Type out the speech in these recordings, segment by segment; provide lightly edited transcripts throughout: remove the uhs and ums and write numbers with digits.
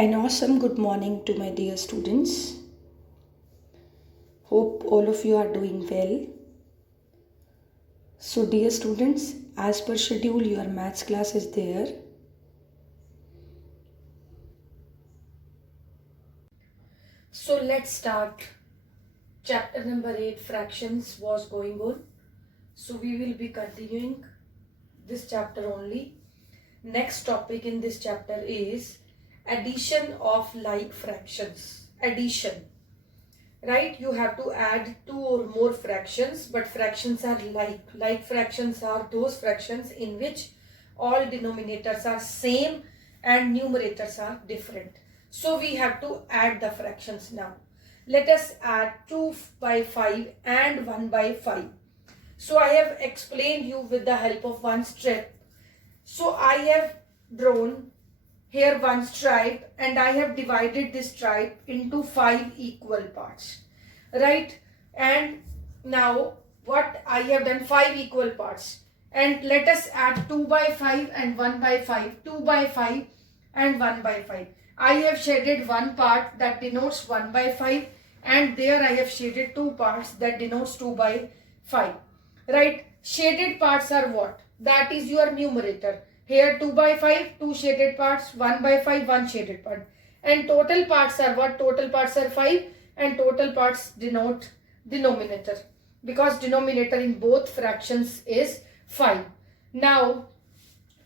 An awesome good morning to my dear students. Hope all of you are doing well. So, dear students, as per schedule, your maths class is there. So, let's start. Chapter number 8, fractions, was going on. So, we will be continuing this chapter only. Next topic in this chapter is addition of like fractions. Addition. Right, you have to add two or more fractions, but fractions are like fractions are those fractions in which all denominators are same and numerators are different. So we have to add the fractions now. Let us add 2 by 5 and 1 by 5. So I have explained you with the help of one strip. So I have drawn here one stripe and I have divided this stripe into 5 equal parts, right? And now what I have done, 5 equal parts, and let us add 2 by 5 and 1 by 5, 2 by 5 and 1 by 5. I have shaded one part that denotes 1 by 5 and there I have shaded two parts that denotes 2 by 5, right? Shaded parts are what? That is your numerator. Here 2 by 5, 2 shaded parts, 1 by 5, 1 shaded part. And total parts are what? Total parts are 5 and total parts denote denominator. Because denominator in both fractions is 5. Now,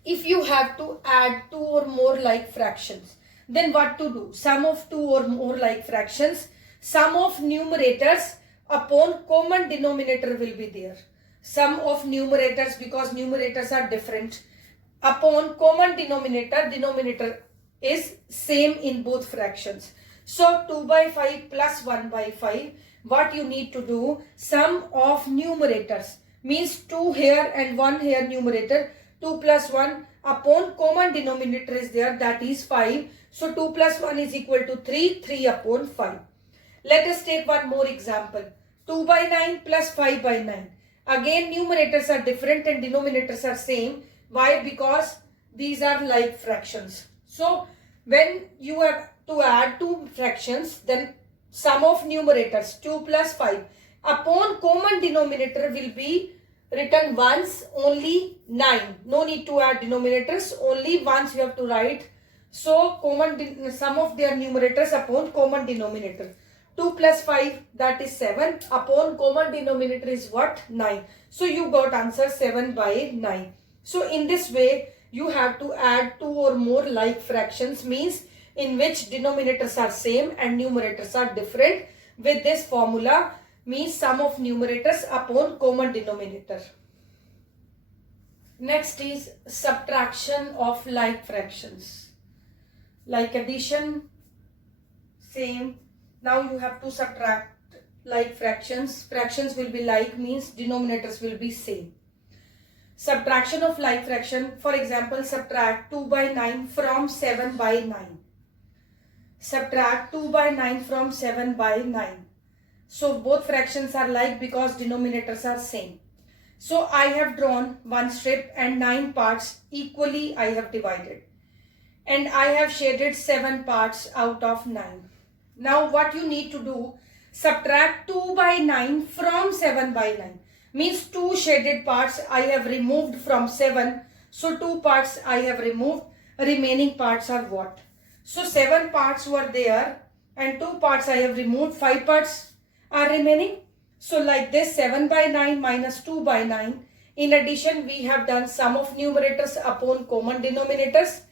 if you have to add two or more like fractions, then what to do? Sum of two or more like fractions, sum of numerators upon common denominator will be there. Sum of numerators, because numerators are different, upon common denominator is same in both fractions. So 2 by 5 plus 1 by 5, what you need to do, sum of numerators means 2 here and 1 here numerator, 2 plus 1 upon common denominator is there, that is 5. So 2 plus 1 is equal to 3, 3 upon 5. Let us take one more example, 2 by 9 plus 5 by 9. Again numerators are different and denominators are same. Why? Because these are like fractions. So when you have to add two fractions, then sum of numerators 2 plus 5 upon common denominator will be written once, only 9. No need to add denominators, only once you have to write. So common sum of their numerators upon common denominator. 2 plus 5, that is 7, upon common denominator is what? 9. So you got answer 7 by 9. So in this way, you have to add two or more like fractions, means in which denominators are same and numerators are different. With this formula, means sum of numerators upon common denominator. Next is subtraction of like fractions. Like addition, same. Now you have to subtract like fractions. Fractions will be like, means denominators will be same. Subtraction of like fraction, for example, subtract 2 by 9 from 7 by 9. Subtract 2 by 9 from 7 by 9. So both fractions are like because denominators are same. So I have drawn one strip and 9 parts equally I have divided. And I have shaded 7 parts out of 9. Now what you need to do, subtract 2 by 9 from 7 by 9. Means 2 shaded parts I have removed from 7. So 2 parts I have removed. Remaining parts are what? So 7 parts were there and 2 parts I have removed. 5 parts are remaining. So like this, 7 by 9 minus 2 by 9. In addition, we have done sum of numerators upon common denominators.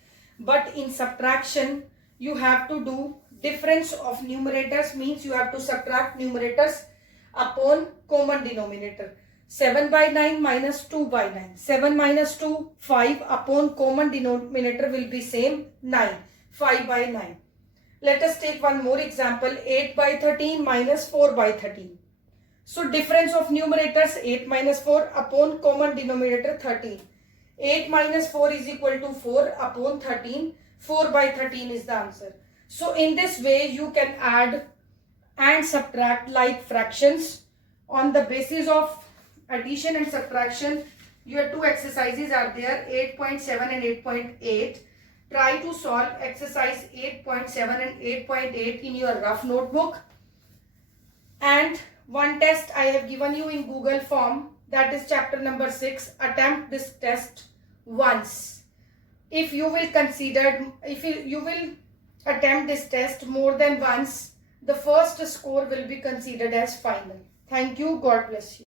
But in subtraction, you have to do difference of numerators, means you have to subtract numerators upon common denominator. 7 by 9 minus 2 by 9. 7 minus 2, 5 upon common denominator will be same, 9. 5 by 9. Let us take one more example, 8 by 13 minus 4 by 13. So difference of numerators 8 minus 4 upon common denominator 13. 8 minus 4 is equal to 4 upon 13. 4 by 13 is the answer. So in this way you can add and subtract like fractions on the basis of addition and subtraction. Your two exercises are there, 8.7 and 8.8. Try to solve exercise 8.7 and 8.8 in your rough notebook. And one test I have given you in Google form, that is chapter number 6. Attempt this test once. If you will attempt this test more than once, the first score will be considered as final. Thank you. God bless you.